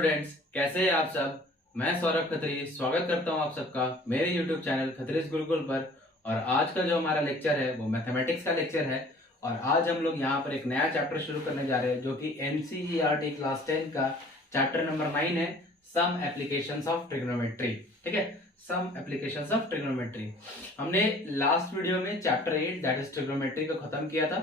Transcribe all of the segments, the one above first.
Students, कैसे हैं आप सब। मैं सौरभ खत्री स्वागत करता हूं आप सबका मेरे YouTube चैनल खत्रीज गुरुकुल पर। और आज का जो हमारा लेक्चर है वो मैथमेटिक्स का लेक्चर है। और आज हम लोग यहाँ पर एक नया चैप्टर शुरू करने जा रहे हैं जो कि NCERT क्लास 10 का चैप्टर नंबर 9 है, सम एप्लीकेशंस ऑफ ट्रिग्नोमेट्री। ठीक है, सम एप्लीकेशंस ऑफ ट्रिग्नोमेट्री। हमने लास्ट वीडियो में चैप्टर 8 दैट इज ट्रिग्नोमेट्री को खत्म किया था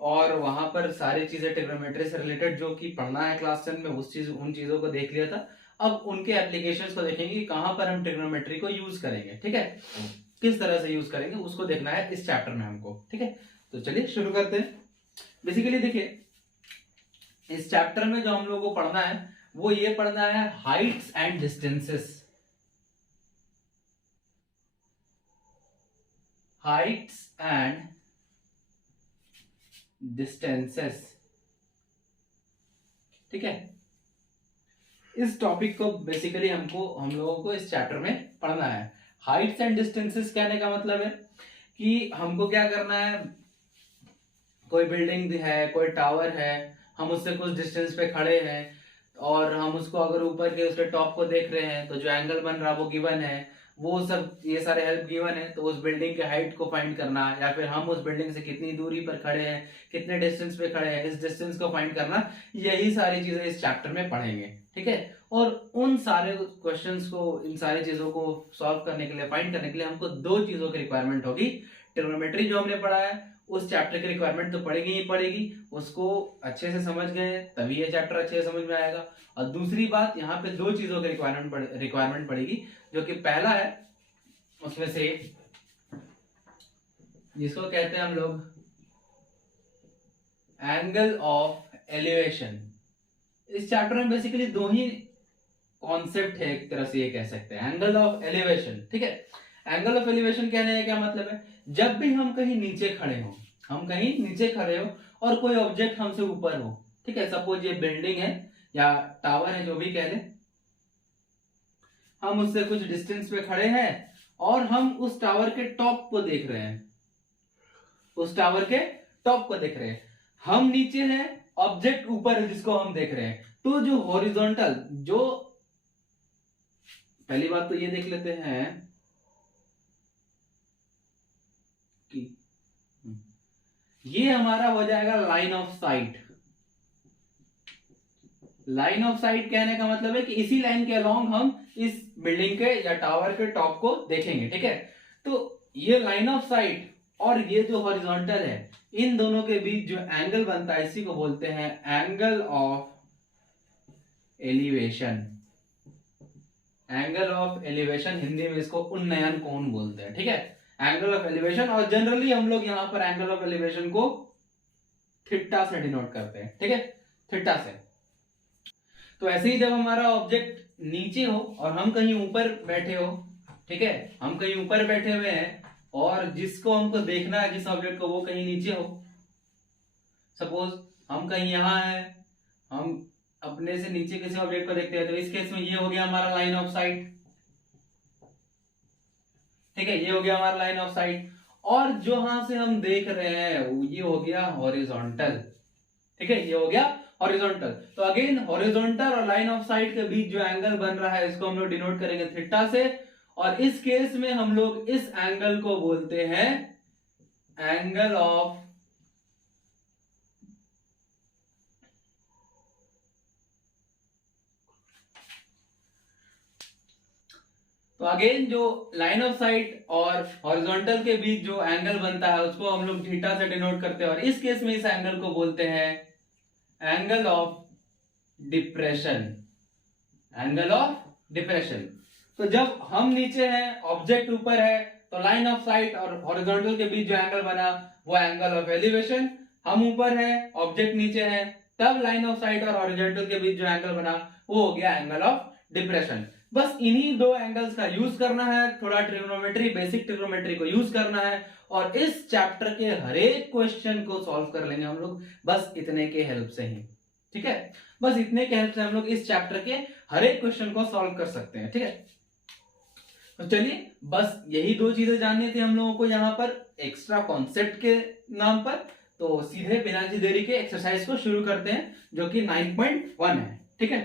और वहां पर सारी चीजें ट्रिग्नोमेट्री से रिलेटेड जो कि पढ़ना है क्लास 10 में उन चीजों को देख लिया था। अब उनके एप्लीकेशंस को देखेंगे कि कहां पर हम ट्रिग्नोमेट्री को यूज करेंगे। ठीक है, किस तरह से यूज करेंगे उसको देखना है इस चैप्टर में हमको। ठीक है, तो चलिए शुरू करते हैं। बेसिकली देखिए, इस चैप्टर में जो हम लोगों को पढ़ना है वो ये पढ़ना है Heights and distances. Heights and distances. ठीक है, इस टॉपिक को बेसिकली हम लोगों को इस चैप्टर में पढ़ना है। हाइट्स एंड डिस्टेंसेस कहने का मतलब है कि हमको क्या करना है, कोई बिल्डिंग है, कोई टावर है, हम उससे कुछ डिस्टेंस पे खड़े हैं और हम उसको अगर ऊपर के उसके टॉप को देख रहे हैं तो जो एंगल बन रहा है वो गिवन है, वो सब ये सारे हेल्प गिवन है। तो उस बिल्डिंग के हाइट को फाइंड करना या फिर हम उस बिल्डिंग से कितनी दूरी पर खड़े हैं, कितने डिस्टेंस पे खड़े हैं, इस डिस्टेंस को फाइंड करना, यही सारी चीजें इस चैप्टर में पढ़ेंगे। ठीक है, और उन सारे क्वेश्चंस को, इन सारी चीजों को सॉल्व करने के लिए, फाइंड करने के लिए हमको दो चीजों की रिक्वायरमेंट होगी। ट्रिग्नोमेट्री जो हमने पढ़ा है उस चैप्टर की रिक्वायरमेंट तो पड़ेगी ही पड़ेगी, उसको अच्छे से समझ गए तभी ये चैप्टर अच्छे से समझ में आएगा। और दूसरी बात, यहाँ पे दो चीजों की रिक्वायरमेंट पड़ेगी, जो कि पहला है उसमें से जिसको कहते हैं हम लोग एंगल ऑफ एलिवेशन। इस चैप्टर में बेसिकली दो ही कॉन्सेप्ट है, एक तरह से ये कह सकते हैं, एंगल ऑफ एलिवेशन। ठीक है, एंगल ऑफ एलिवेशन कहने का क्या मतलब है, जब भी हम कहीं नीचे खड़े हो, हम कहीं नीचे खड़े हो और कोई ऑब्जेक्ट हमसे ऊपर हो, ठीक है, सपोज ये बिल्डिंग है या टावर है, जो भी कह ले, हम उससे कुछ डिस्टेंस पे खड़े हैं और हम उस टावर के टॉप को देख रहे हैं, उस टावर के टॉप को देख रहे हैं, हम नीचे हैं, ऑब्जेक्ट ऊपर है जिसको हम देख रहे हैं। तो जो हॉरिजॉन्टल, जो पहली बात तो ये देख लेते हैं कि ये हमारा हो जाएगा line of site. Line of site कहने का मतलब है कि इसी लाइन के अलोंग हम इस बिल्डिंग के या टावर के टॉप को देखेंगे। ठीक है, तो ये लाइन ऑफ साइट और ये जो हॉरिजॉन्टल है, इन दोनों के बीच जो एंगल बनता है इसी को बोलते हैं angle of elevation. Angle of elevation, Hindi में इसको उन्नयन कोण बोलते हैं। ठीक है, एंगल ऑफ एलिवेशन, और जनरली हम लोग यहां पर एंगल ऑफ एलिवेशन को थीटा से डिनोट करते हैं। ठीक है, थीटा से। तो ऐसे ही जब हमारा ऑब्जेक्ट नीचे हो और हम कहीं ऊपर बैठे हो, ठीक है, हम कहीं ऊपर बैठे हुए हैं और जिसको हमको देखना है, जिस ऑब्जेक्ट को, वो कहीं नीचे हो। सपोज हम कहीं यहां हैं, हम अपने से नीचे किसी ऑब्जेक्ट को देखते हैं, तो इस केस में ये हो गया हमारा लाइन ऑफ साइट। ठीक है, ये हो गया हमारा लाइन ऑफ साइट। और जो यहां से हम देख रहे हैं ये हो गया हॉरिजॉन्टल। ठीक है, ये हो गया हॉरिजॉन्टल। तो अगेन हॉरिजॉन्टल और लाइन ऑफ साइट के बीच जो एंगल बन रहा है इसको हम लोग डिनोट करेंगे थीटा से। और इस केस में हम लोग इस एंगल को बोलते हैं एंगल ऑफ तो अगेन जो लाइन ऑफ साइट और हॉरिजॉन्टल के बीच जो एंगल बनता है उसको हम लोग थीटा से डिनोट करते हैं। और इस केस में इस एंगल को बोलते हैं angle of depression. Angle of depression. तो जब हम नीचे हैं, ऑब्जेक्ट ऊपर है, तो लाइन ऑफ साइट और हॉरिजॉन्टल के बीच जो एंगल बना वो एंगल ऑफ एलिवेशन। हम ऊपर है, ऑब्जेक्ट नीचे है, तब लाइन ऑफ साइट और हॉरिजॉन्टल के बीच जो एंगल बना वो हो गया एंगल ऑफ डिप्रेशन। बस इन्हीं दो एंगल्स का यूज करना है, थोड़ा ट्रिग्नोमेट्री, बेसिक ट्रिग्नोमेट्री को यूज करना है और इस चैप्टर के हर एक क्वेश्चन को सॉल्व कर लेंगे हम लोग, बस इतने के हेल्प से ही। ठीक है, बस इतने के हेल्प से हम लोग इस चैप्टर के हर एक क्वेश्चन को सॉल्व कर सकते हैं। ठीक है, तो चलिए बस यही दो चीजें जाननी थी हम लोगों को यहाँ पर एक्स्ट्रा कॉन्सेप्ट के नाम पर। तो सीधे बिना देरी के एक्सरसाइज को शुरू करते हैं जो कि 9.1 है। ठीक है,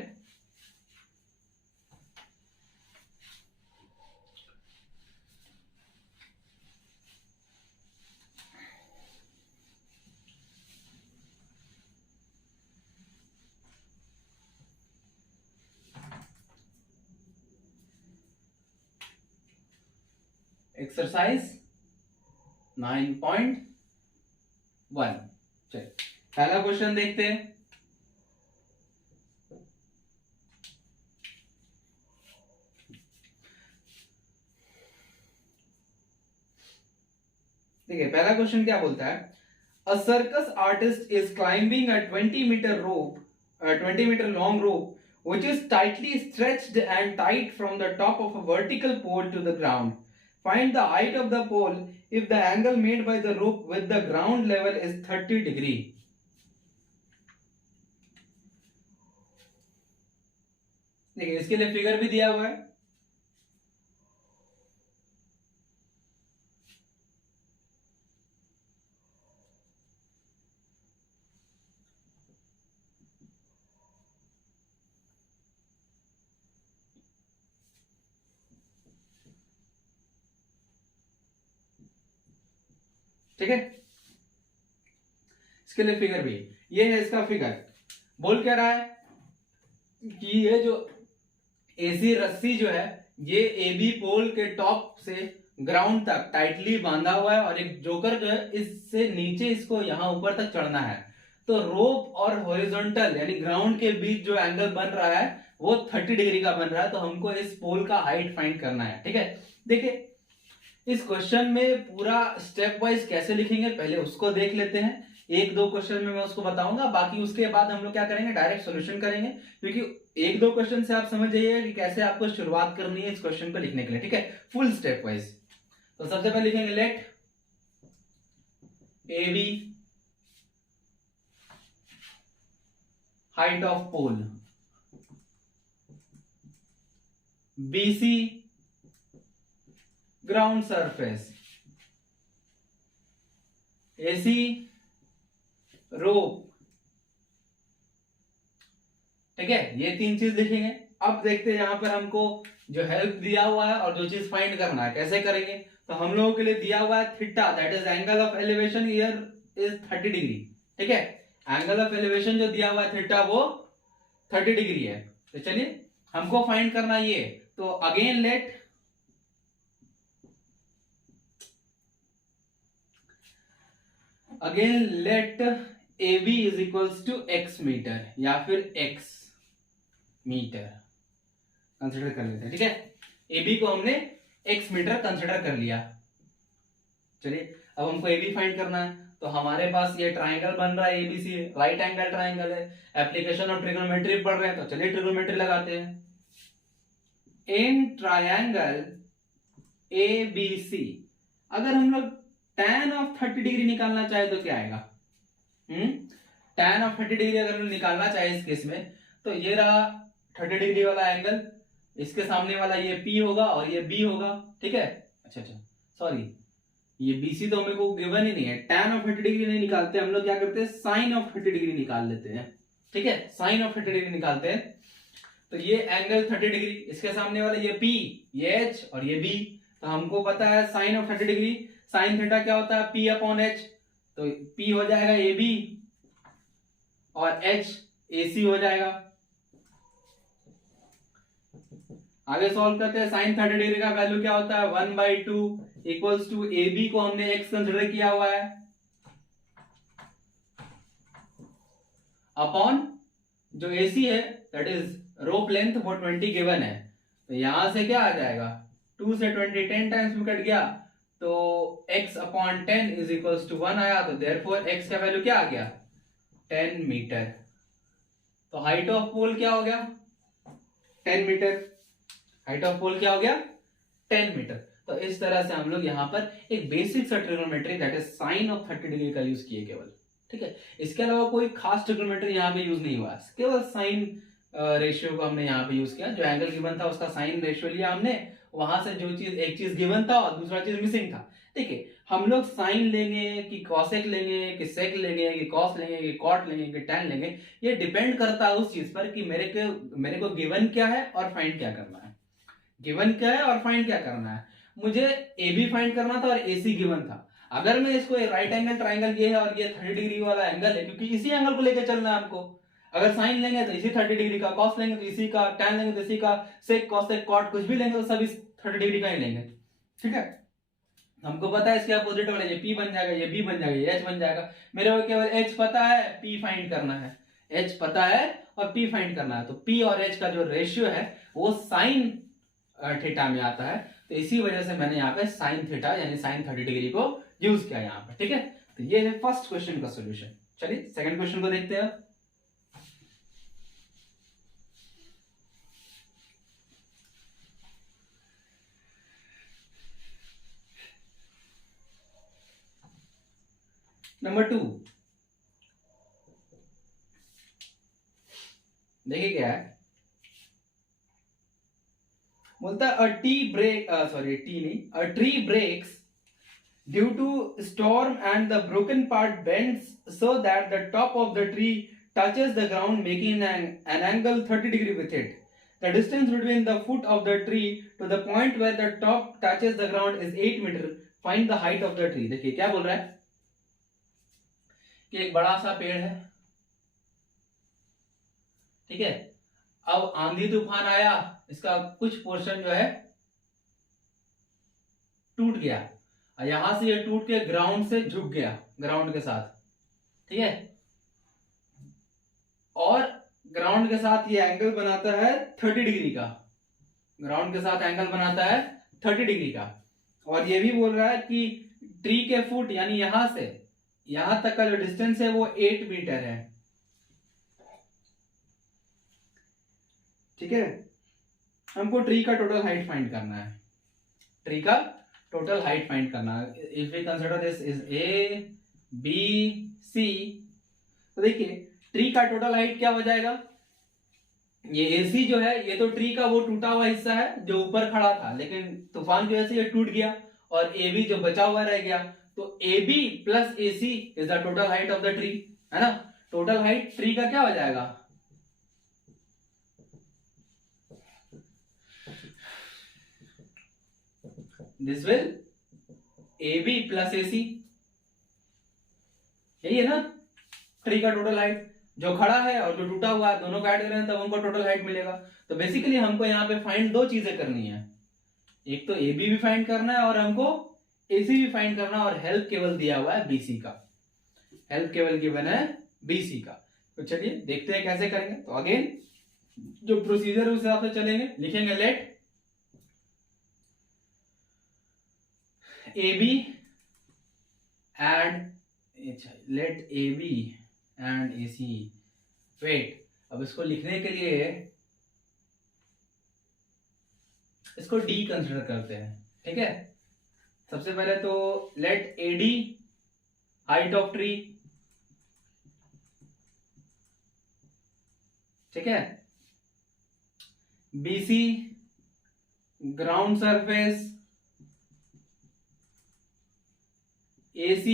एक्सरसाइज 9.1। चलिए पहला क्वेश्चन देखते हैं। देखिए पहला क्वेश्चन क्या बोलता है, अ circus artist is climbing a 20 meter long rope which is tightly stretched and tight from the top of a vertical pole to the ground. Find the height of the pole if the angle made by the rope with the ground level is 30 degree. देखिए इसके लिए figure भी दिया हुआ है। ठीक है, इसके लिए फिगर भी, ये है इसका फिगर। बोल क्या रहा है कि ये जो एसी रस्सी जो है ये एबी पोल के टॉप से ग्राउंड तक टाइटली बांधा हुआ है और एक जोकर जो है इससे नीचे इसको यहां ऊपर तक चढ़ना है। तो रोप और हॉरिजॉन्टल यानी ग्राउंड के बीच जो एंगल बन रहा है वो 30 डिग्री का बन रहा है। तो हमको इस पोल का हाइट फाइंड करना है। ठीक है, देखिए इस क्वेश्चन में पूरा स्टेप वाइज कैसे लिखेंगे पहले उसको देख लेते हैं। एक दो क्वेश्चन में मैं उसको बताऊंगा, बाकी उसके बाद हम लोग क्या करेंगे डायरेक्ट सॉल्यूशन करेंगे, क्योंकि एक दो क्वेश्चन से आप समझ जाइए कि कैसे आपको शुरुआत करनी है इस क्वेश्चन को लिखने के लिए। ठीक है, फुल स्टेप वाइज। तो सबसे पहले लिखेंगे let A B height of pole, B C ground surface, AC rope. ठीक है, ये तीन चीज लिखेंगे। अब देखते हैं यहां पर हमको जो हेल्प दिया हुआ है और जो चीज फाइंड करना है कैसे करेंगे। तो हम लोगों के लिए दिया हुआ है theta, that is angle of elevation here is 30 degree. ठीक है, एंगल ऑफ एलिवेशन जो दिया हुआ है थीटा वो 30 डिग्री है। तो चलिए हमको फाइंड करना ये। तो again let AB is equals to x मीटर या फिर x मीटर कंसिडर कर लेते हैं। ठीक है, AB को हमने x मीटर कंसिडर कर लिया। चलिए अब हमको AB फाइंड करना है। तो हमारे पास ये ट्राइंगल बन रहा है ABC, राइट एंगल ट्राइंगल है। एप्लीकेशन ऑफ ट्रिग्नोमेट्री पढ़ रहे हैं तो चलिए ट्रिग्नोमेट्री लगाते हैं। इन ट्राइंगल ABC अगर हम लोग tan ऑफ 30 डिग्री निकालना चाहे तो क्या आएगा? tan ऑफ 30 डिग्री अगर निकालना चाहे इस केस में तो ये रहा 30 डिग्री वाला एंगल, इसके सामने वाला ये P होगा और ये B होगा। ठीक है, अच्छा सॉरी ये BC तो हमें को गिवन ही नहीं है। tan ऑफ 30 डिग्री नहीं निकालते हम लोग, क्या करते हैं sin ऑफ 30 डिग्री निकाल लेते हैं। ठीक है, sin ऑफ 30 डिग्री निकालते हैं। तो ये एंगल 30 डिग्री, इसके सामने वाला ये P, ये H और ये B। तो हमको पता है sin of 30 degree sine theta क्या होता है P अपॉन H। तो P हो जाएगा AB और H AC हो जाएगा। आगे सॉल्व करते हैं। साइन 30 डिग्री का वैल्यू क्या होता है 1/2 इक्वल्स टू AB को हमने x कंसिडर किया हुआ है अपॉन जो AC है दैट इज रोप लेंथ वो 20 गिवन है। तो यहां से क्या आ जाएगा 2 से 20 10 टाइम्स में कट गया तो x upon 10 is equals to 1 आया। तो देयरफॉर x का वैल्यू क्या आ गया 10 मीटर। तो हाइट ऑफ पोल क्या हो गया 10 मीटर। हाइट ऑफ पोल क्या हो गया 10 मीटर। तो इस तरह से हम लोग यहाँ पर एक बेसिक सा trigonometry that is sine of 30 degree का यूज किए केवल। ठीक है, इसके अलावा कोई खास ट्रिग्नोमेट्री यहाँ पे यूज नहीं हुआ, केवल साइन रेशियो को हमने यहाँ पे यूज किया। जो एंगल गिवन था उसका साइन रेशियो लिया हमने, वहां से जो चीज एक चीज गिवन था और दूसरा चीज मिसिंग था। देखिए हम लोग साइन लेंगे कि कॉसेक लेंगे कि सेक लेंगे कि कॉस लेंगे कि कॉट लेंगे कि टैन लेंगे, ये डिपेंड करता है उस चीज पर कि मेरे को गिवन क्या है और फाइंड क्या करना है। गिवन क्या है और फाइंड क्या करना है। मुझे ए बी फाइंड करना था और ए सी गिवन था। अगर मैं इसको राइट एंगल ट्राइंगल ये है और ये 30 डिग्री वाला एंगल है, क्योंकि इसी एंगल को लेकर चलना है हमको। अगर साइन लेंगे तो इसी 30 डिग्री का, कॉस लेंगे तो इसी का, टैन लेंगे तो इसी का, सेक कॉसेक कॉट कुछ भी लेंगे तो सब इस 30 डिग्री का ही लेंगे। ठीक है, हमको पता है इसके अपोजिट वाला ये P बन जाएगा, ये B बन जाएगा, ये H बन जाएगा। मेरे को केवल H पता है, P फाइंड करना है। H पता है और P फाइंड करना है। तो P और H का जो रेशियो है वो साइन थीटा में आता है। तो इसी वजह से मैंने यहाँ पे साइन थीटा यानी साइन 30 डिग्री को यूज किया यहाँ पे। ठीक है, तो ये है फर्स्ट क्वेश्चन का सोल्यूशन। चलिए सेकंड क्वेश्चन को देखते हैं। नंबर 2 देखिए क्या है, बोलता है a tree breaks due to storm and the broken part bends so that the top of the tree touches the ground making an angle 30 degree with it. The distance between the foot of the tree to the point where the top touches the ground is 8 meter. Find the height of the tree. देखिए क्या बोल रहा है कि एक बड़ा सा पेड़ है, ठीक है। अब आंधी तूफान आया, इसका कुछ पोर्शन जो है टूट गया, यहां से ये टूट के ग्राउंड से झुक गया, ग्राउंड के साथ, ठीक है। और ग्राउंड के साथ ये एंगल बनाता है 30 डिग्री का, ग्राउंड के साथ एंगल बनाता है 30 डिग्री का। और ये भी बोल रहा है कि ट्री के फुट यानी यहां से यहां तक का जो डिस्टेंस है वो 8 मीटर है, ठीक है। हमको ट्री का टोटल हाइट फाइंड करना है, ट्री का टोटल हाइट फाइंड करना है। If we consider this is A B C, तो देखिए ट्री का टोटल हाइट क्या हो जाएगा, ये एसी जो है ये तो ट्री का वो टूटा हुआ हिस्सा है जो ऊपर खड़ा था, लेकिन तूफान की वजह से ये टूट गया, और ए बी जो बचा हुआ रह गया, तो A B plus A C is the total height of the tree, है ना। टोटल हाइट ट्री का क्या हो जाएगा, this will A B plus A C, यही है ना ट्री का टोटल हाइट। जो खड़ा है और जो टूटा हुआ है दोनों का ऐड करें तब हमको टोटल हाइट मिलेगा। तो बेसिकली हमको यहाँ पे फाइंड दो चीजें करनी है, एक तो ए बी भी फाइंड करना है और हमको ए सी भी फाइंड करना है, और हेल्प केवल दिया हुआ है बीसी का, हेल्प केवल गिवन है बीसी का। तो चलिए देखते हैं कैसे करेंगे। तो अगेन जो प्रोसीजर है उस हिसाब से चलेंगे, लिखेंगे let AB and let AB and AC wait. अब इसको लिखने के लिए इसको D कंसिडर करते हैं, ठीक है। सबसे पहले तो let AD height of tree, ठीक है, BC ground surface, AC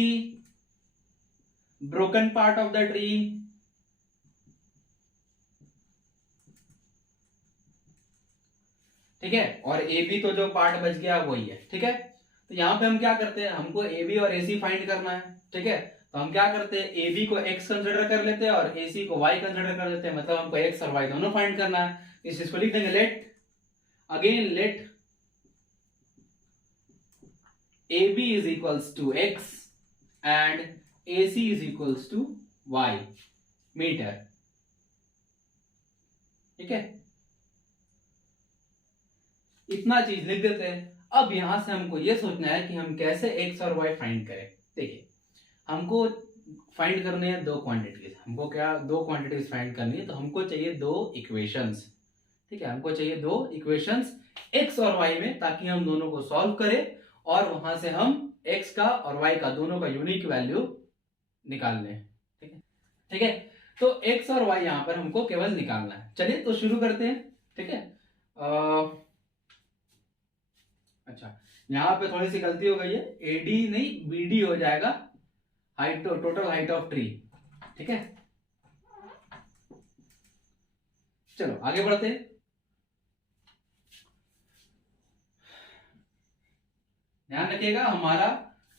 broken part of the tree, ठीक है, और AB तो जो पार्ट बच गया वही है, ठीक है। तो यहां पे हम क्या करते हैं, हमको AB और AC फाइंड करना है, ठीक है। तो हम क्या करते हैं, AB को X कंसिडर कर लेते हैं और AC को Y कंसिडर कर लेते हैं, मतलब हमको X और Y दोनों फाइंड करना है। इस चीज को लिख देंगे let, again let AB is equals to X and AC is equals to Y मीटर, ठीक है। इतना चीज लिख देते हैं। अब यहां से हमको ये सोचना है कि हम कैसे X और Y फाइंड करें। देखिए हमको फाइंड करने हैं दो क्वांटिटीज, हमको क्या दो क्वांटिटीज फाइंड करनी है, तो हमको चाहिए दो इक्वेशंस, ठीक है। हमको चाहिए दो इक्वेशंस X और Y में, ताकि हम दोनों को सॉल्व करें और वहां से हम X का और Y का दोनों का यूनिक वैल्यू निकाल लें, ठीक है, ठीक है। तो X और Y यहां पर हमको केवल निकालना है। चलिए तो शुरू करते हैं, ठीक है। अच्छा यहाँ पे थोड़ी सी गलती हो गई है, AD नहीं BD हो जाएगा, height total height of tree, ठीक है। चलो आगे बढ़ते हैं। ध्यान रखिएगा हमारा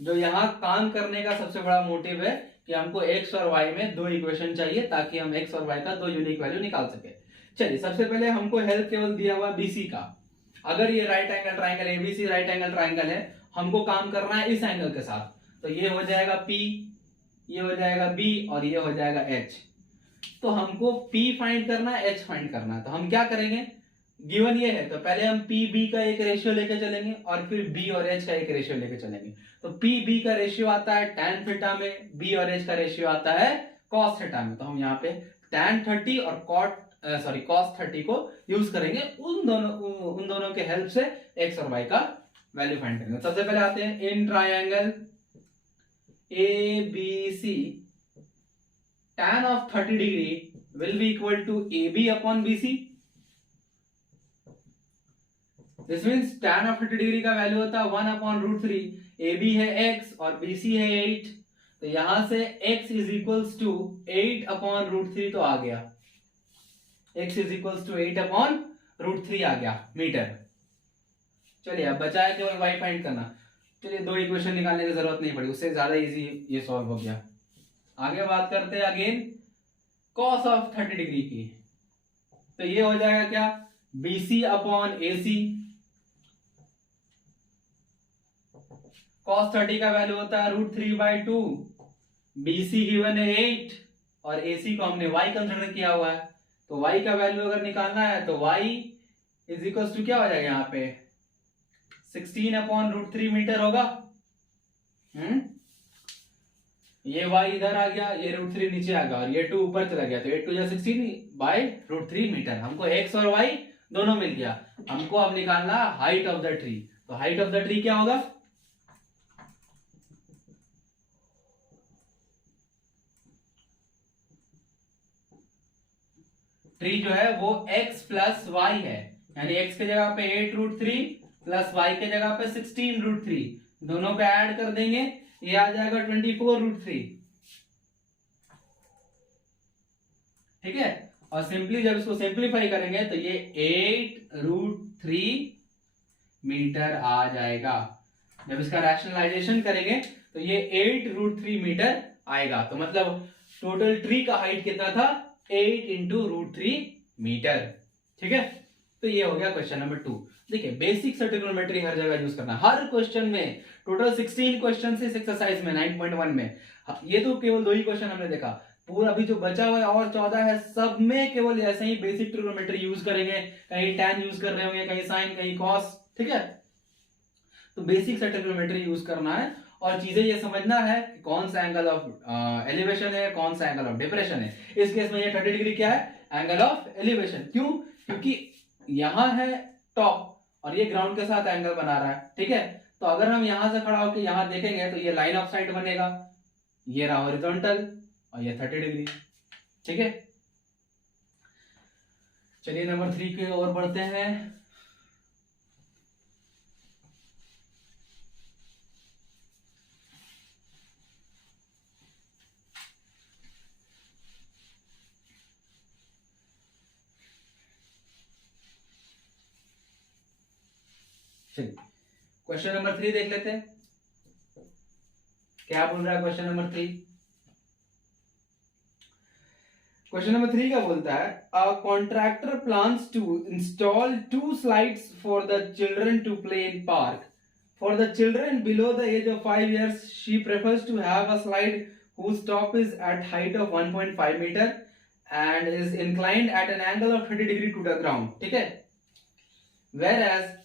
जो यहाँ काम करने का सबसे बड़ा मोटिव है कि हमको X और Y में दो इक्वेशन चाहिए, ताकि हम X और Y का दो यूनिक वैल्यू निकाल सके। चलिए सबसे पहले हमको हेल्प केवल दिया हुआ BC का। अगर ये right angle triangle ABC right angle triangle है हमको काम करना है इस एंगल के साथ, तो ये हो जाएगा P, ये हो जाएगा B और ये हो जाएगा H। तो हमको P फाइंड करना है, H फाइंड करना है, तो हम क्या करेंगे, गिवन ये है तो पहले हम P B का एक रेशियो लेके चलेंगे और फिर B और H का एक रेशियो लेके चलेंगे। तो P B का रेशियो आता है tan थीटा में, B और H का रेशियो आता है cos थीटा में। तो हम यहाँ पे tan 30 और cos 30 को यूज करेंगे, उन दोनों के हेल्प से x और y का वैल्यू फाइंड करेंगे। सबसे पहले आते हैं इन triangle ABC tan of 30 degree will be equal to AB upon BC। This means tan of 30 degree का वैल्यू होता है 1 अपॉन रूट 3, AB है x और BC है 8, तो यहां से x is equals to 8 upon root 3 तो आ गया, x is equals to 8 upon root 3 आ गया मीटर। चलिए अब बचा है केवल y फाइंड करना। चलिए दो इक्वेशन निकालने की जरूरत नहीं पड़ी, उससे ज्यादा इजी ये सॉल्व हो गया। आगे बात करते हैं अगेन cos ऑफ 30 डिग्री की, तो ये हो जाएगा क्या, BC अपॉन AC। cos 30 का वैल्यू होता है रूट 3/2, BC गिवन है 8 और AC को हमने y कंसिडर किया हुआ है, तो y का वैल्यू अगर निकालना है तो y इज इक्वल टू क्या हो जाएगा, यहाँ पे 16 अपॉन रूट 3 मीटर होगा। ये y इधर आ गया, ये रूट 3 नीचे आ गया और ये 2 ऊपर चला गया, तो 8 2 16 बाय रूट 3 मीटर। हमको x और y दोनों मिल गया। हमको अब निकालना हाइट ऑफ द ट्री, तो हाइट ऑफ द ट्री क्या होगा, ट्री जो है वो x प्लस y है, यानी x के जगह पे 8 रूट 3 प्लस y के जगह पे 16 रूट 3, दोनों को ऐड कर देंगे, ये आ जाएगा 24 रूट 3। ठीक है, और सिंपली जब इसको सिंप्लीफाई करेंगे तो ये 8 रूट 3 मीटर आ जाएगा। जब इसका रैशनलाइजेशन करेंगे तो ये 8 रूट 3 मीटर आएगा। तो मतलब टोटल ट्री का हाइट कितना था, 8 इंटू रूट 3 मीटर। ठीक है, तो ये हो गया क्वेश्चन नंबर 2। देखिए बेसिक ट्रिग्नोमेट्री हर जगह यूज करना, हर क्वेश्चन में, टोटल 16 क्वेश्चन से इस एक्सरसाइज में 9.1 में, ये तो केवल 2 ही क्वेश्चन हमने देखा, पूरा अभी जो बचा हुआ है और 14 है, सब में केवल ऐसे ही बेसिक ट्रिग्नोमेट्री यूज करेंगे, कहीं tan यूज कर रहे होंगे, कहीं sin, कहीं cos। ठीक है, तो बेसिक ट्रिग्नोमेट्री यूज करना है और चीजें ये समझना है कि कौन सा एंगल ऑफ एलिवेशन है, कौन सा एंगल ऑफ डिप्रेशन है। इस केस में ये 30 डिग्री क्या है, एंगल ऑफ एलिवेशन। क्यों, क्योंकि यहां है टॉप और ये ग्राउंड के साथ एंगल बना रहा है। ठीक है, तो अगर हम यहां से खड़ा होकर यहां देखेंगे तो ये लाइन ऑफ साइट बनेगा, ये रहा हॉरिजॉन्टल और ये 30 डिग्री। ठीक है, चलिए नंबर 3 की ओर बढ़ते हैं। चलिए क्वेश्चन नंबर 3 देख लेते हैं, क्या बोल रहा है क्वेश्चन नंबर 3। क्वेश्चन नंबर 3 क्या बोलता है, a contractor plans to install 2 slides for the children to play in park. For the children below the age of 5 years she prefers to have a slide whose top is at height of 1.5 meter and is inclined at an angle of 30 degree to the ground। ठीक है, whereas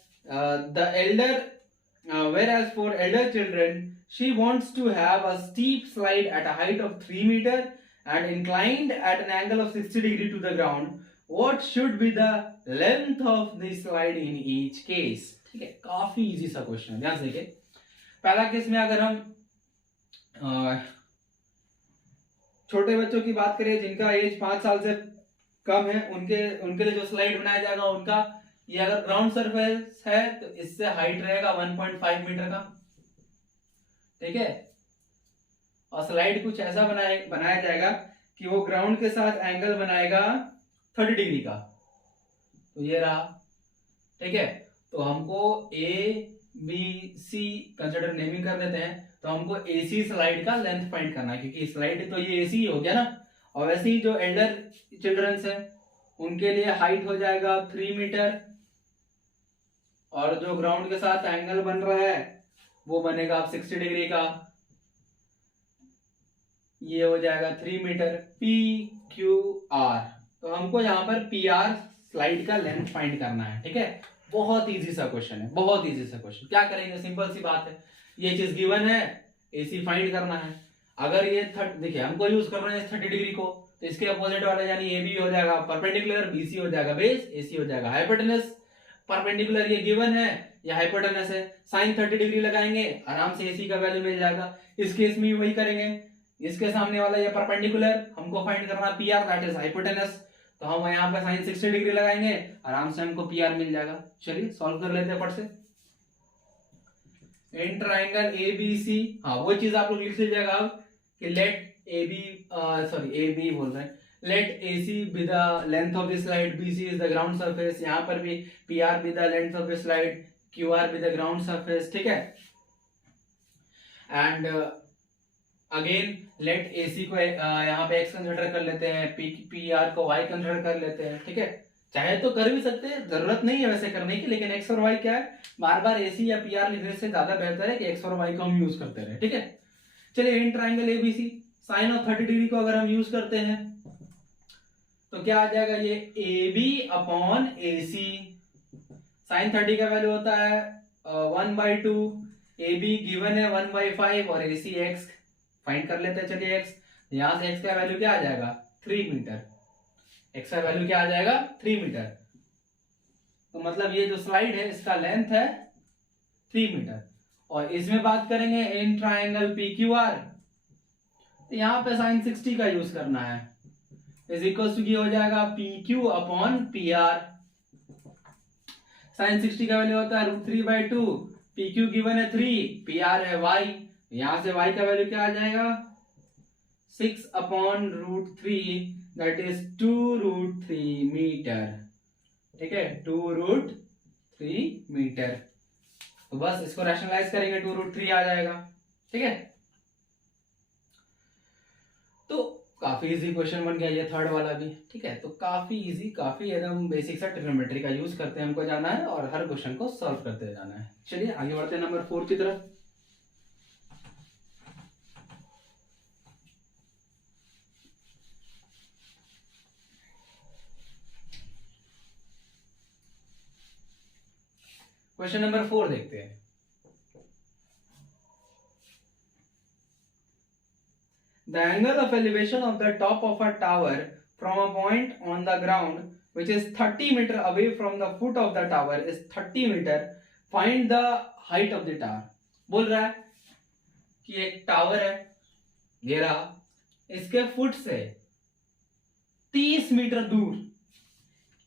for elder children she wants to have a steep slide at a height of 3 meter and inclined at an angle of 60 degree to the ground। What should be the length of the slide in each case। ठीक है, काफी easy सा question है, ध्यान से देखिए। पहला case में अगर हम छोटे बच्चों की बात करें जिनका एज 5 साल से कम है, उनके लिए जो स्लाइड बनाया जाएगा उनका, ये अगर ग्राउंड सरफेस है तो इससे हाइट रहेगा 1.5 मीटर का। ठीक है, और स्लाइड कुछ ऐसा बनाया जाएगा कि वो ग्राउंड के साथ एंगल बनाएगा 30 डिग्री का, तो ये रहा। ठीक है, तो हमको ABC कंसिडर नेमिंग कर देते हैं, तो हमको AC स्लाइड का लेंथ फाइंड करना है, क्योंकि स्लाइड तो ये AC ही हो गया ना। और वैसे ही जो एल्डर चिल्ड्रंस है उनके लिए हाइट हो जाएगा 3 मीटर और जो ग्राउंड के साथ एंगल बन रहा है वो बनेगा आप 60 डिग्री का, ये हो जाएगा 3 मीटर PQR। तो हमको यहाँ पर PR स्लाइड का लेंथ फाइंड करना है, ठीक है। बहुत इजी सा क्वेश्चन है, बहुत इजी सा क्वेश्चन। क्या करेंगे, सिंपल सी बात है, ये चीज गिवन है, AC फाइंड करना है। अगर ये देखिए हमको यूज करना है 30 डिग्री को, तो इसके अपोजिट वाला यानी AB हो जाएगा परपेंडिकुलर, BC हो जाएगा बेस, AC हो जाएगा हाइपोटेनस। परपेंडिकुलर ये गिवन है, ये हाइपोटेनस है, साइन 30 डिग्री लगाएंगे, आराम से AC का वैल्यू मिल जाएगा। इस केस में वही करेंगे, इसके सामने वाला ये परपेंडिकुलर, हमको फाइंड करना PR दैट इज हाइपोटेनस, तो हम यहाँ पे साइन 60 डिग्री लगाएंगे, आराम से हमको PR मिल जाएगा। चलिए सॉल्व कर लेते हैं फट से। इन ट्राइंगल ABC, हाँ वो चीज आप लोग लिख लीजिएगा अब कि लेट AB बोल रहे हैं, late AC be the length of the slide, BC is the ground surface, यहाँ पर भी PR be the length of the slide, QR be the ground surface, ठीक है। एंड अगेन लेट AC को यहाँ पे X कंसिडर कर लेते हैं, PR को Y कंसिडर कर लेते हैं, ठीक है। चाहे तो कर भी सकते हैं, जरूरत नहीं है वैसे करने की, लेकिन X और Y क्या है, बार बार AC या PR लिखने से ज्यादा बेहतर है कि X और Y को हम यूज करते रहे, ठीक है। चलिए in triangle ABC sine of 30 degree को अगर हम यूज करते हैं तो क्या आ जाएगा, ये AB अपॉन AC। साइन 30 का वैल्यू होता है 1/2, AB गिवन है 1/5 और AC X फाइंड कर लेते हैं। चलिए X, यहां से X का वैल्यू क्या आ जाएगा 3 मीटर, X का वैल्यू क्या आ जाएगा 3 मीटर। तो मतलब ये जो स्लाइड है इसका लेंथ है 3 मीटर। और इसमें बात करेंगे इन ट्राइंगल PQR, तो यहाँ पे साइन 60 का यूज करना है, इज इक्वल टू की हो जाएगा PQ अपॉन PR। साइन 60 का वैल्यू होता है √3/2, PQ गिवन है 3, PR है Y, यहां से Y का वैल्यू क्या आ जाएगा 6 अपॉन √3 दैट इज 2√3 मीटर, ठीक है, 2√3 मीटर। तो बस इसको रैशनलाइज करेंगे 2√3 आ जाएगा, ठीक है। तो काफी इजी क्वेश्चन बन गया ये थर्ड वाला भी, ठीक है। तो काफी इजी, काफी एकदम बेसिक सा ट्रिग्नोमेट्री का यूज करते हैं हमको जाना है और हर क्वेश्चन को सॉल्व करते जाना है। चलिए आगे बढ़ते हैं नंबर 4 की तरफ। क्वेश्चन नंबर 4 देखते हैं। The angle of elevation of the top of a tower from a point on the ground which is 30 meter away from the foot of the tower is 30 meter. Find the height of the tower. बोल रहा है कि एक tower है, ये रहा, इसके foot से 30 मीटर दूर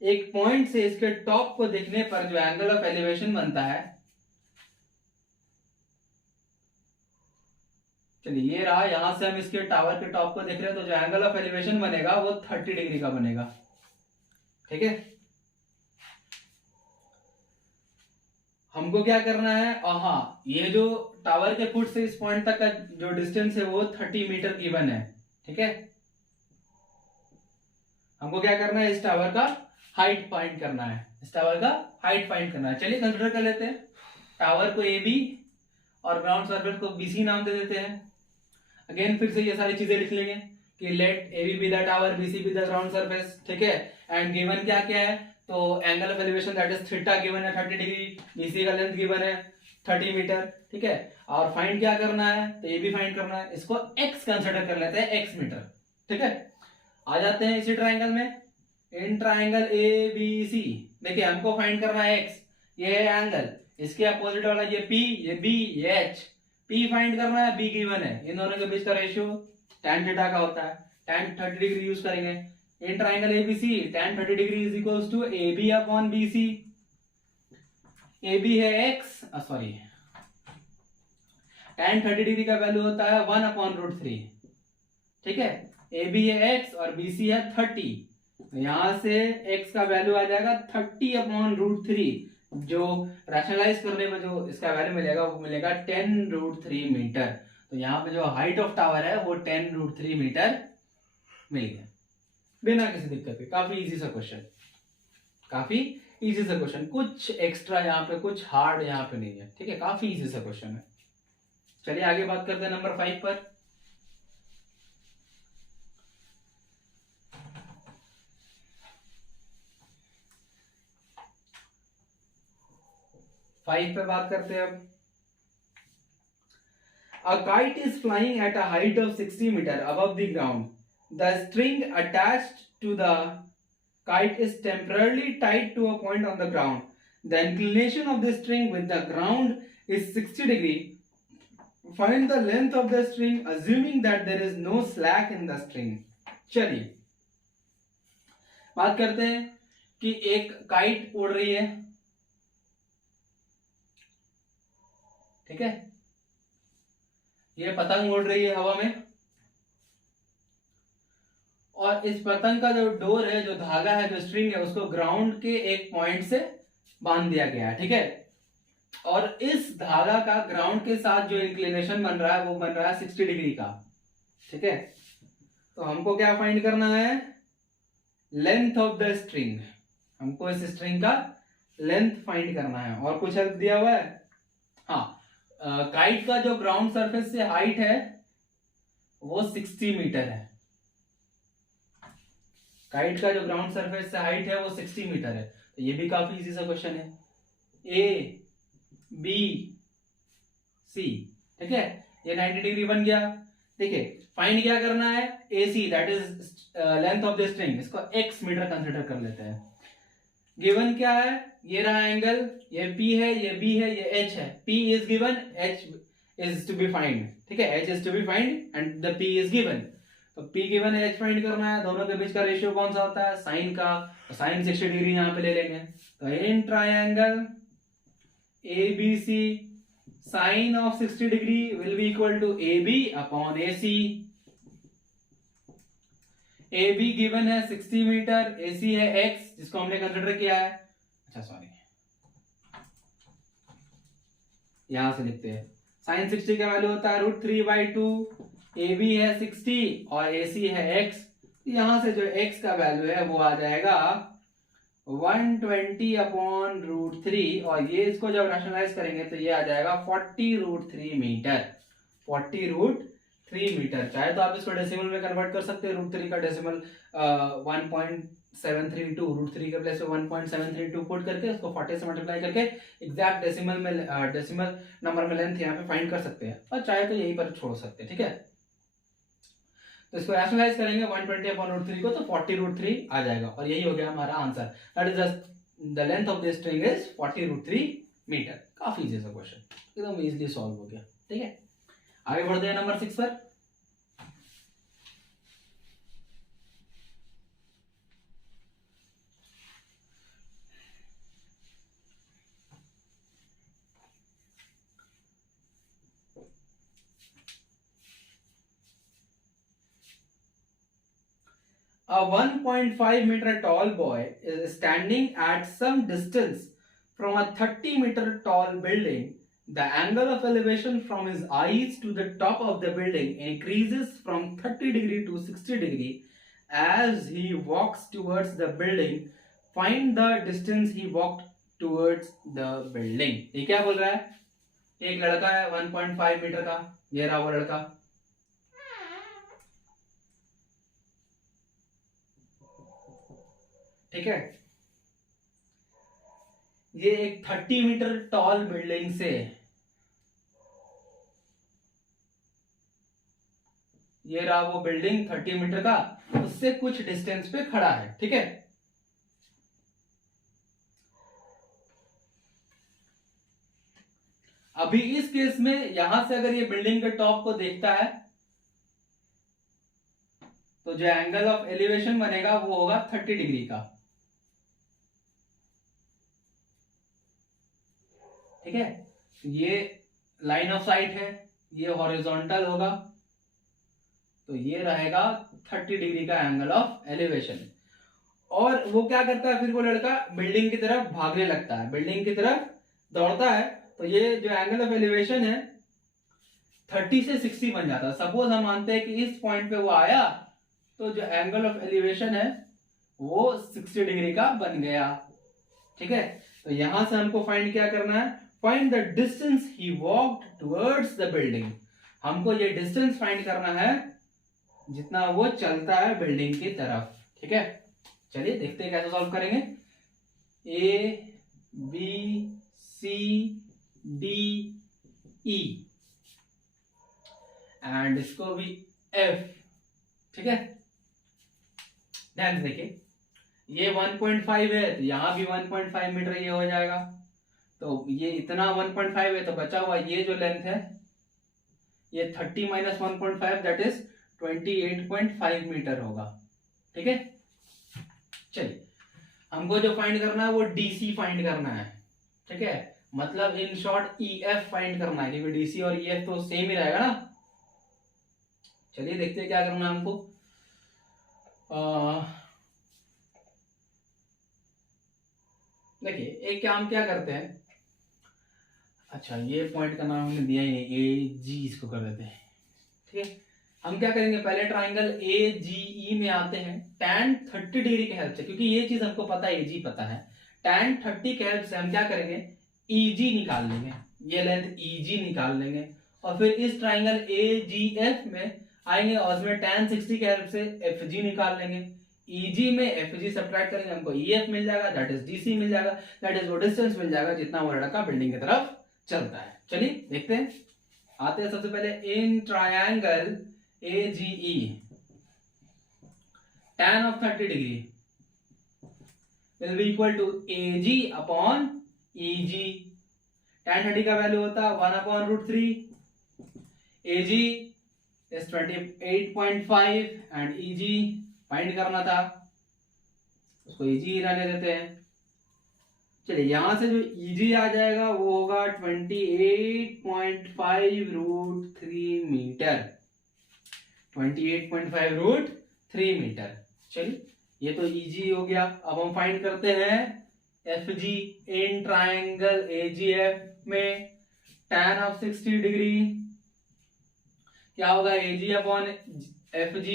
एक पॉइंट से इसके टॉप को देखने पर जो एंगल ऑफ एलिवेशन बनता है, चलिए ये रहा, यहां से हम इसके टावर के टॉप को देख रहे हैं, तो जो एंगल ऑफ एलिवेशन बनेगा वो 30 डिग्री का बनेगा, ठीक है। हमको क्या करना है, हाँ ये जो टावर के फुट से इस पॉइंट तक का जो डिस्टेंस है वो 30 मीटर गिवन है, ठीक है। हमको क्या करना है, इस टावर का हाइट फाइंड करना है, इस टावर का हाइट फाइंड करना है। चलिए कंसीडर कर लेते हैं, टावर को AB और ग्राउंड सरफेस को BC नाम दे देते हैं। अगेन फिर से ये सारी चीजें लिख लेंगे कि let AB be the tower, BC be the ground surface, ठीक है। एंड गिवन क्या क्या है, तो angle of elevation that is theta given है 30 डिग्री, BC का लेंथ गिवन है 30 मीटर, ठीक है। और फाइंड क्या करना है, तो AB फाइंड करना है, इसको X कंसिडर कर लेते हैं, X मीटर, ठीक है। आ जाते हैं इसी ट्राइंगल में, इन ट्राइंगल ABC, देखिए हमको फाइंड करना है X, ये एंगल, इसके अपोजिट वाला ये P, ये B, ये H। P फाइंड करना है, B गिवन है, इन दोनों के बीच का रेशियो tan थीटा का होता है, tan 30 डिग्री यूज करेंगे। In triangle ABC tan 30 degree is equals to AB upon BC। AB है X, सॉरी tan 30 डिग्री का वैल्यू होता है 1 अपॉन √3, ठीक है। AB है X और BC है 30, यहां से X का वैल्यू आ जाएगा 30 अपॉन √3, जो रैशनलाइज करने में जो इसका वैल्यू मिलेगा वो मिलेगा 10√3 मीटर। तो यहाँ पे जो हाइट ऑफ टावर है वो 10√3 मीटर मिल गया बिना किसी दिक्कत के। काफी इजी सा क्वेश्चन, काफी इजी सा क्वेश्चन, कुछ एक्स्ट्रा यहाँ पे, कुछ हार्ड यहाँ पे नहीं है, ठीक है। काफी इजी सा क्वेश्चन है। चलिए आगे बात करते हैं नंबर 5 पर। फाइव पे बात करते हैं अब। A kite is flying at a height of 60 meters above the ground. The string attached to the kite is temporarily tied to a point on the ground. The inclination of the string with the ground is 60 degree. Find the length of the string assuming that there is no slack in the string. चलिए बात करते हैं कि एक kite उड़ रही है, ठीक है, ये पतंग उड़ रही है हवा में, और इस पतंग का जो डोर है, जो धागा है, जो स्ट्रिंग है, उसको ग्राउंड के एक पॉइंट से बांध दिया गया है, ठीक है। और इस धागा का ग्राउंड के साथ जो इंक्लिनेशन बन रहा है वो बन रहा है 60 डिग्री का, ठीक है। तो हमको क्या फाइंड करना है? Length of the string. हमको इस स्ट्रिंग का लेंथ फाइंड करना है। और कुछ हेल्प दिया हुआ है? हाँ, काइट का जो ग्राउंड सरफेस से हाइट है वो 60 मीटर है। काइट का जो ग्राउंड सरफेस से हाइट है वो 60 मीटर है। तो ये भी काफी इजी सा क्वेश्चन है। ए बी सी, ठीक है, ये 90 डिग्री बन गया। देखिए फाइंड क्या करना है? A C that is length of the string, इसको x मीटर कंसिडर कर लेते हैं। गिवन क्या है? ये रहा एंगल, ये P है, ये B है, ये H है। P is given, H is to be find, ठीक है, H is to be find and the P is given. तो P गिवन है, H फाइंड करना है। दोनों के बीच का रेशियो कौन सा होता है? साइन का। तो साइन 60 डिग्री यहाँ पे ले लेंगे। तो in triangle ABC sine of 60 degree will be equal to AB upon AC। AB given है 60 मीटर, AC है x जिसको हमने कंसिडर किया है। अच्छा सॉरी, यहां से लिखते हैं। साइन 60 का वैल्यू होता है √3/2। AB है 60 और AC है x। यहां से जो x का वैल्यू है वो आ जाएगा 120 अपॉन √3, और ये इसको जब रैशनलाइज करेंगे तो ये आ जाएगा 40√3 मीटर। 40√3 मीटर। चाहे तो आप इसको डेसिमल में कन्वर्ट कर सकते हैं। √3 का डेसिमल 1.732, √3 के प्लेस पे 1.732 पुट करके उसको 40 से मल्टीप्लाई करके एग्जैक्ट डेसिमल में डेसिमल नंबर में लेंथ यहाँ पे फाइंड कर सकते हैं, और चाहे तो यहीं पर छोड़ सकते हैं, ठीक है। तो इसको रैशनलाइज करेंगे 120 अपॉन √3 को, तो 40√3 आ जाएगा, और यही हो गया हमारा answer. That is the length of the string is 40√3 metre. काफी इजी सा क्वेश्चन, एकदम इजीली सॉल्व हो गया, ठीक है। आगे बढ़ते हैं नंबर 6 पर। A 1.5 meter tall boy is standing at some distance from a 30 meter tall building. The angle of elevation from his eyes to the top of the building increases from 30 degree to 60 degree as he walks towards the building. Find the distance he walked towards the building. ये क्या बोल रहा है? एक लड़का है 1.5 metre का, ये रहा वो लड़का, ठीक है। ये एक 30 मीटर टॉल बिल्डिंग से, ये रहा वो बिल्डिंग 30 मीटर का, उससे कुछ डिस्टेंस पे खड़ा है, ठीक है। अभी इस केस में यहां से अगर ये बिल्डिंग के टॉप को देखता है तो जो एंगल ऑफ एलिवेशन बनेगा वो होगा 30 डिग्री का, ठीक है। ये लाइन ऑफ साइट है, ये हॉरिजॉन्टल होगा, तो ये रहेगा 30 डिग्री का एंगल ऑफ एलिवेशन। और वो क्या करता है फिर? वो लड़का बिल्डिंग की तरफ भागने लगता है, बिल्डिंग की तरफ दौड़ता है, तो ये जो एंगल ऑफ एलिवेशन है 30 से 60 बन जाता है। सपोज हम मानते हैं कि इस पॉइंट पे वो आया, तो जो एंगल ऑफ एलिवेशन है वो 60 डिग्री का बन गया, ठीक है। तो यहां से हमको फाइंड क्या करना है? Find the distance he walked towards the building. हमको ये डिस्टेंस फाइंड करना है जितना वो चलता है बिल्डिंग की तरफ। ठीक है, चलिए देखते हैं कैसे सॉल्व करेंगे। A B C D E and इसको भी एफ। ठीक है, ध्यान से देखिए, ये 1.5 है तो यहां भी 1.5 मीटर ये हो जाएगा। तो ये इतना 1.5 है तो बचा हुआ ये जो लेंथ है ये 30 माइनस 1.5 दैट इज 28.5 मीटर होगा। ठीक है, चलिए हमको जो फाइंड करना है वो डीसी फाइंड करना है। ठीक है, मतलब इन शॉर्ट ईएफ फाइंड करना है, क्योंकि डीसी और ईएफ तो सेम ही रहेगा ना। चलिए देखते हैं क्या करना है हमको। देखिए एक काम क्या करते हैं, अच्छा ये पॉइंट का नाम हमने दिया ही नहीं, ए जी इसको कर देते हैं। ठीक है, हम क्या करेंगे, पहले ट्राइंगल ए जी ई में आते हैं tan 30 डिग्री के हेल्प से, क्योंकि ये चीज हमको पता है, ए जी पता है। tan 30 के हेल्प से हम क्या करेंगे, ई जी निकाल लेंगे, ये लेंथ ई जी निकाल लेंगे और फिर इस ट्राइंगल ए जी एफ में आएंगे और उसमें tan 60 के हेल्प से एफ जी निकाल लेंगे। ईजी में एफ जी सब्ट्रैक्ट करेंगे, हमको ई एफ मिल जाएगा, दैट इज डीसी मिल जाएगा, दैट इज वो डिस्टेंस मिल जाएगा जितना वो लड़का बिल्डिंग की तरफ चलता है। चलिए देखते हैं, आते हैं सबसे पहले in triangle A G E tan of 30 degree will be equal to AG upon EG। tan 30 का वैल्यू होता है 1 upon √3, AG is 28.5 and EG find करना था, उसको EG ही रहने देते हैं। चलिए यहां से जो EG आ जाएगा वो होगा 28.5 √3 मीटर, 28.5 √3 मीटर। चलिए ये तो EG हो गया। अब हम फाइंड करते हैं FG इन ट्रायंगल AGF में tan of 60 डिग्री क्या होगा, AG अपॉन FG।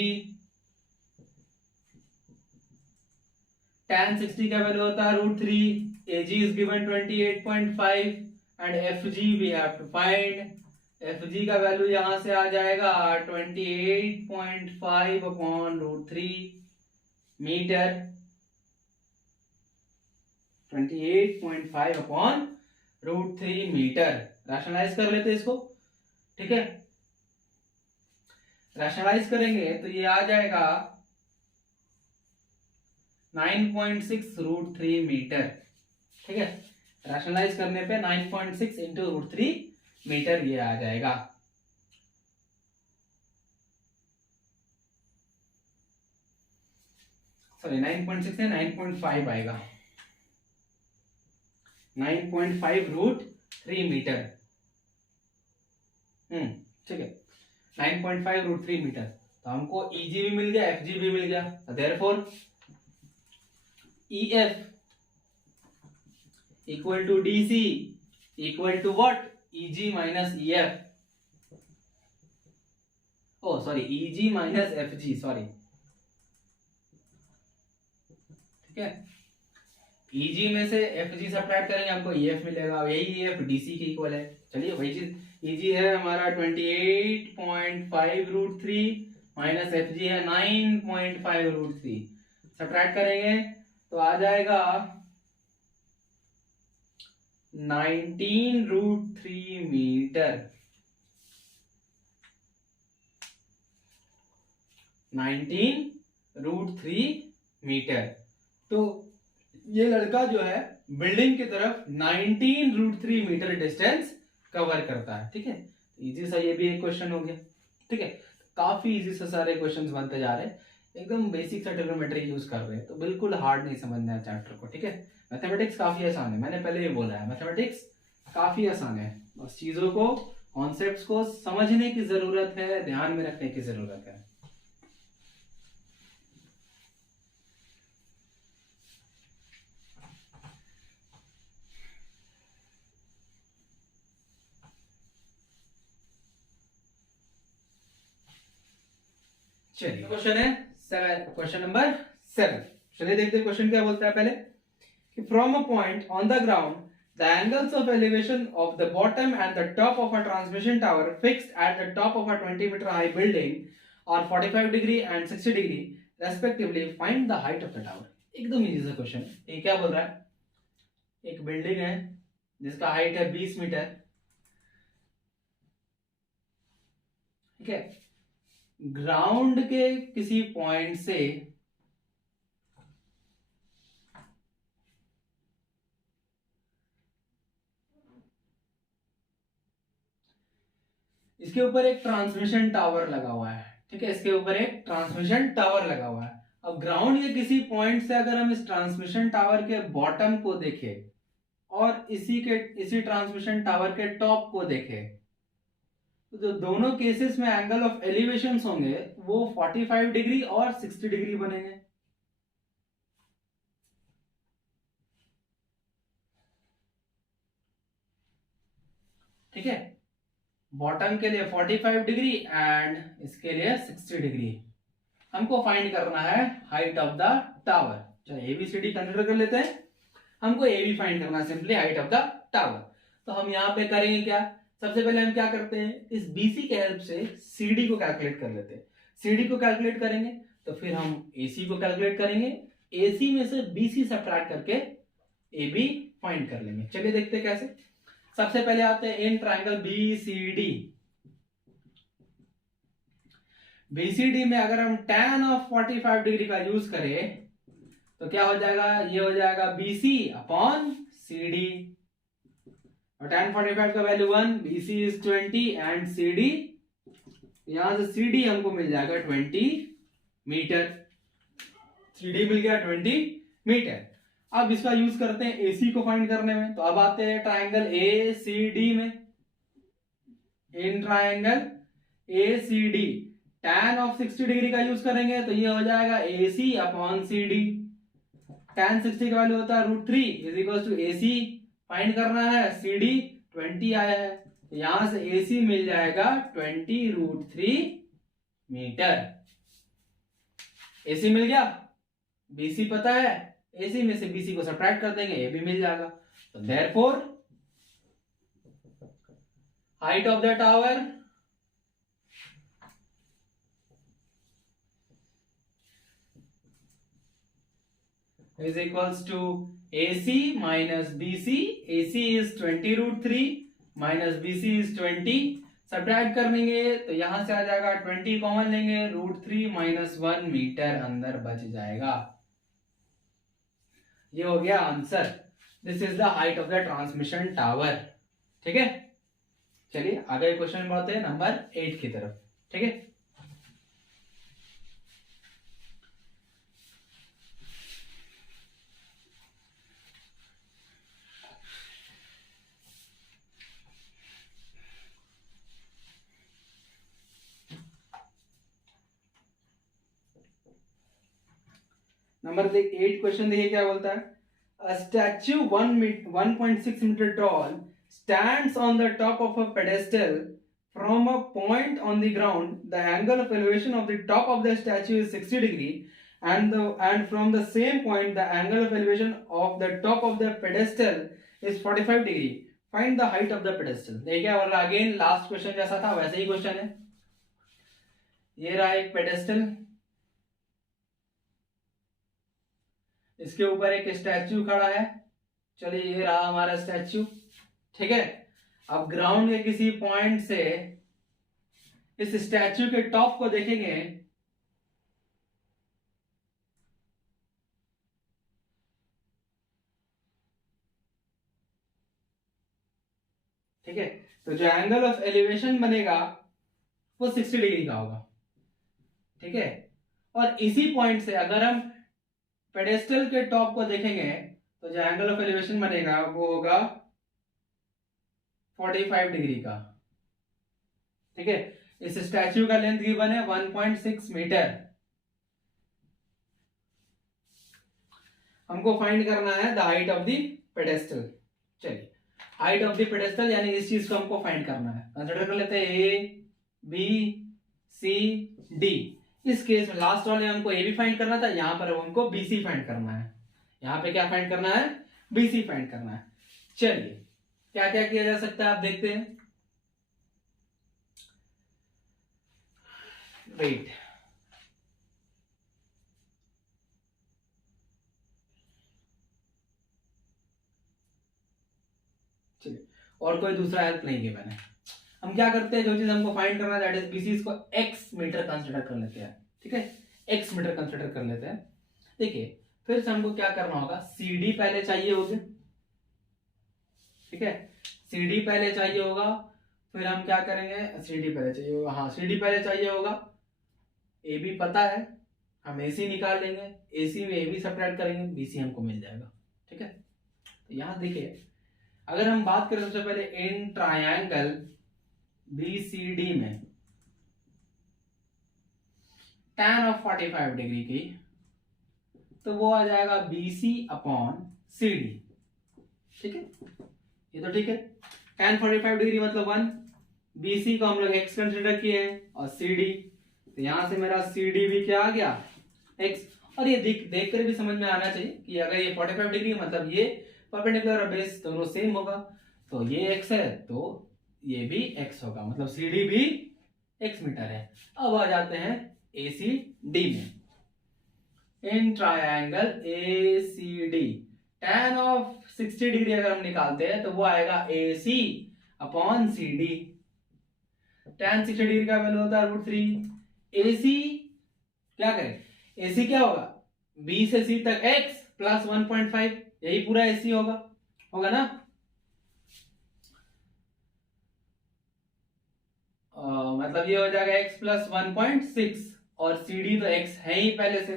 tan 60 का वैल्यू होता है √3, AG is given 28.5 and FG we have to find। FG का वैल्यू यहां से आ जाएगा 28.5 upon √3 metre, 28.5 upon √3 metre. Rationalise कर लेते इसको। ठीक है, रैशनलाइज करेंगे तो ये आ जाएगा 9.6 √3 मीटर। ठीक है, रैशनलाइज करने पे 9.6 इंटू √3 मीटर ये आ जाएगा। सॉरी 9.6 है, 9.5 आएगा, 9.5 √3 मीटर। ठीक है, 9.5 √3 मीटर। तो हमको EG भी मिल गया, FG भी मिल गया, therefore EF equal to DC equal to what, EG minus EF, oh sorry EG minus FG, sorry. ठीक है, EG में से FG सब्ट्रैक्ट करेंगे हमको EF मिलेगा, यही EF DC के इक्वल है। चलिए वही चीज, EG है हमारा 28.5 √3 माइनस FG है 9.5 √3, सब्ट्रैक्ट करेंगे तो आ जाएगा 19 √3 मीटर, 19 √3 मीटर। तो ये लड़का जो है बिल्डिंग की तरफ 19 √3 मीटर डिस्टेंस कवर करता है। ठीक है, इजी सा ये भी एक क्वेश्चन हो गया। ठीक है, काफी इजी से सारे क्वेश्चंस बनते जा रहे हैं, एकदम बेसिक सा ट्रिग्नोमेट्री यूज कर रहे हैं, तो बिल्कुल हार्ड नहीं समझना है चैप्टर को। ठीक है, मैथमेटिक्स काफी आसान है, मैंने पहले भी बोला है मैथमेटिक्स काफी आसान है, बस चीजों को कॉन्सेप्ट्स को समझने की जरूरत है, ध्यान में रखने की जरूरत है। चलिए क्वेश्चन है 7, क्वेश्चन नंबर 7। चलिए देखते हैं क्वेश्चन क्या बोलता है पहले कि from a point on the ground The angles of elevation of the bottom and the top of a transmission tower fixed at the top of a 20-meter high building are 45 degree and 60 degree respectively. Find the height of the tower. एकदम easy सा question है। ये क्या बोल रहा है, एक building है जिसका हाइट है 20 मीटर, ठीक है, ग्राउंड के किसी पॉइंट से इसके ऊपर एक ट्रांसमिशन टावर लगा हुआ है, ठीक है, इसके ऊपर एक ट्रांसमिशन टावर लगा हुआ है। अब ग्राउंड के किसी पॉइंट से अगर हम इस ट्रांसमिशन टावर के बॉटम को देखें और इसी ट्रांसमिशन टावर के टॉप को देखें, तो जो दोनों केसेस में एंगल ऑफ एलिवेशन होंगे वो 45 डिग्री और 60 डिग्री बनेंगे। ठीक है, बॉटम के लिए 45 डिग्री एंड इसके लिए 60 डिग्री। हमको फाइंड करना है हाइट ऑफ द टावर। चलिए एबीसीडी कंसीडर कर लेते हैं, हमको ए बी फाइंड करना है, simply height of the tower. तो हम यहाँ पे करेंगे क्या, सबसे पहले हम क्या करते हैं, इस बीसी के हेल्प से सीडी को कैलकुलेट कर लेते हैं। सीडी को कैलकुलेट करेंगे तो फिर हम एसी को कैलकुलेट करेंगे, एसी में से बीसी सब्ट्रैक्ट करके ए बी फाइंड कर लेंगे। चलिए देखते हैं कैसे। सबसे पहले आते हैं इन ट्रायंगल बीसीडी। बीसीडी में अगर हम tan ऑफ 45 डिग्री का यूज करें तो क्या हो जाएगा, ये हो जाएगा बीसी अपॉन सीडी, और tan 45 का value 1, BC is 20 and CD, यहां से सीडी हमको मिल जाएगा 20 मीटर। सीडी मिल गया 20 मीटर। अब इसका यूज करते हैं एसी को फाइंड करने में। तो अब आते हैं ट्रायंगल एसीडी में। In triangle ACD tan of 60 degree का यूज करेंगे तो ये हो जाएगा AC अपॉन CD। tan 60 का वैल्यू होता है √3 is equal to AC। Find करना है, CD 20 आया है, तो यहां से AC मिल जाएगा 20 √3 मीटर। AC मिल गया, BC पता है, AC में से BC को सब्ट्रैक्ट कर देंगे, ये भी मिल जाएगा। तो therefore height of the tower is equals to AC minus BC। AC is 20 √3 minus BC is 20। Subtract करेंगे तो यहां से आ जाएगा 20 कॉमन लेंगे, √3 माइनस 1 मीटर अंदर बच जाएगा। ये हो गया answer. This is the height of the transmission tower. ठीक है, चलिए आगे क्वेश्चन बढ़ते हैं नंबर 8 की तरफ। ठीक है, नंबर 8 क्वेश्चन देखिए क्या बोलता है। A statue 1.6 meter tall stands on the top of a pedestal from a point on the ground. The angle of elevation of the top of the statue is 60 degree and from the same point the angle of elevation of the top of the pedestal is 45 degree. Find the height of the pedestal। देखिए और again last question जैसा था वैसे ही question है। ये रहा एक pedestal, इसके ऊपर एक स्टैच्यू खड़ा है। चलिए ये रहा हमारा स्टैच्यू। ठीक है, अब ग्राउंड के किसी पॉइंट से इस स्टैच्यू के टॉप को देखेंगे ठीक है, तो जो एंगल ऑफ एलिवेशन बनेगा वो 60 डिग्री का होगा। ठीक है, और इसी पॉइंट से अगर हम पेडेस्टल के टॉप को देखेंगे तो जो एंगल ऑफ एलिवेशन बनेगा वो होगा 45 डिग्री का। ठीक है, इस स्टैच्यू का लेंथ गिवन है 1.6 मीटर। हमको फाइंड करना है the height of the pedestal. चलिए हाइट ऑफ द पेडेस्टल यानी इस चीज को हमको फाइंड करना है। कंसीडर कर लेते हैं ए बी सी डी। इस केस में लास्ट वाले हमको ए बी फाइंड करना था, यहां पर हमको बीसी फाइंड करना है। यहां पे क्या फाइंड करना है, बीसी फाइंड करना है। चलिए क्या क्या किया जा सकता है आप देखते हैं। वेट, चलिए और कोई दूसरा हेल्प नहीं किया मैंने। हम क्या करते हैं, जो चीज हमको फाइंड करना है दैट इज बीसी, इसको एक्स मीटर कंसिडर कर लेते हैं। ठीक है, एक्स मीटर कंसिडर कर लेते हैं। देखिए फिर से हमको क्या करना होगा, सीडी पहले चाहिए होगी। ठीक है, सीडी पहले चाहिए होगा। फिर हम क्या करेंगे, सीडी पहले चाहिए होगा, हाँ सीडी पहले चाहिए होगा। ए बी पता है, हम एसी निकाल लेंगे, एसी में ए बी सब्ट्रैक्ट करेंगे, बीसी हमको मिल जाएगा। ठीक है, तो यहां देखिए अगर हम बात करें सबसे पहले इन ट्रायंगल बीसीडी में tan ऑफ 45 डिग्री की, तो वो आ जाएगा BC अपॉन CD। ठीक है, ये तो ठीक है। tan 45 डिग्री मतलब 1, BC को हम लोग x कंसिडर किए हैं और CD, तो यहां से मेरा CD भी क्या आ गया, x। और ये देख कर भी समझ में आना चाहिए कि अगर ये 45 डिग्री मतलब ये परपेंडिकुलर और बेस दोनों सेम होगा, तो ये x है तो ये भी x होगा, मतलब CD भी x मीटर है। अब आ जाते हैं ACD में। In triangle ACD tan of 60 degree अगर हम निकालते हैं तो वो आएगा AC upon CD। tan 60 degree का वैल्यू होता है √3। AC क्या करें, AC क्या होगा, B से C तक x प्लस 1.5, यही पूरा AC होगा ना। मतलब ये हो जाएगा x प्लस 1.6 और CD तो x है ही पहले से,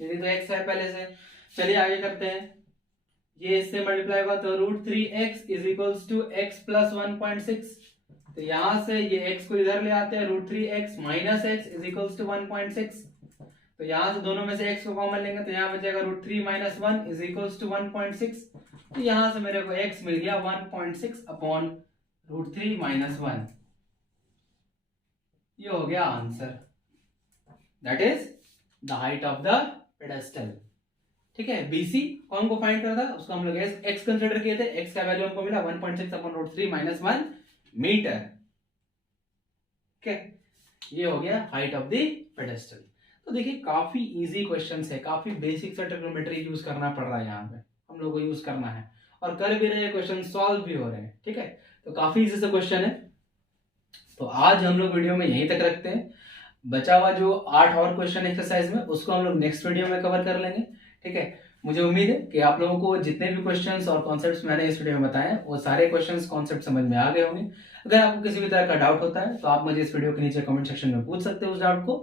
CD तो x है पहले से। चलिए आगे करते हैं, ये इससे मल्टीप्लाई होगा तो √3x is equals to x plus 1.6। तो यहां से ये x को इधर ले आते हैं, √3x minus x is equals to 1.6। तो यहां से दोनों में से x को कॉमन लेंगे तो यहां बचेगा √3 माइनस 1 इज इक्वल्स टू 1.6। तो यहां से मेरे को x मिल गया 1.6 अपॉन √3 माइनस 1। ये हो गया answer, that is the height of the pedestal. ठीक है, BC कौन को फाइंड करना था, उसको हम लोग x कंसीडर किए थे, x का वैल्यू हमको मिला 1.6 अपॉन √3 माइनस 1 मीटर। ठीक है, ये हो गया हाइट ऑफ द पेडेस्टल। तो देखिए काफी इजी क्वेश्चंस है, काफी बेसिक सा ट्रिग्नोमेट्री यूज करना पड़ रहा है, यहाँ पे हम लोग को यूज करना है और कर भी रहे हैं, क्वेश्चन सॉल्व भी हो रहे हैं। ठीक है, तो काफी इजी सा क्वेश्चन है। तो आज हम लोग वीडियो में यहीं तक रखते हैं, बचा हुआ जो 8 और क्वेश्चन एक्सरसाइज में उसको हम लोग नेक्स्ट वीडियो में कवर कर लेंगे। ठीक है, मुझे उम्मीद है कि आप लोगों को जितने भी क्वेश्चंस और कॉन्सेप्ट्स मैंने इस वीडियो में बताए वो सारे क्वेश्चंस कॉन्सेप्ट समझ में आ गए होंगे। अगर आपको किसी भी तरह का डाउट होता है तो आप मुझे इस वीडियो के नीचे कमेंट सेक्शन में पूछ सकते हो उस डाउट को।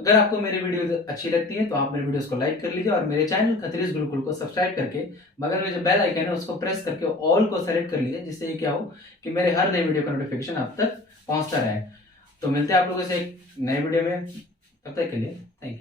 अगर आपको मेरी वीडियो अच्छी लगती है तो आप मेरे वीडियोस को लाइक कर लीजिए और मेरे चैनल खतरीज गुरुकुल को सब्सक्राइब करके बगल में जो बेल आइकन है उसको प्रेस करके ऑल को सेलेक्ट कर लीजिए, जिससे ये क्या हो कि मेरे हर नए वीडियो का नोटिफिकेशन आप तक पहुंचता रहे। तो मिलते हैं आप लोगों से एक नए वीडियो में, तब तक के लिए थैंक यू।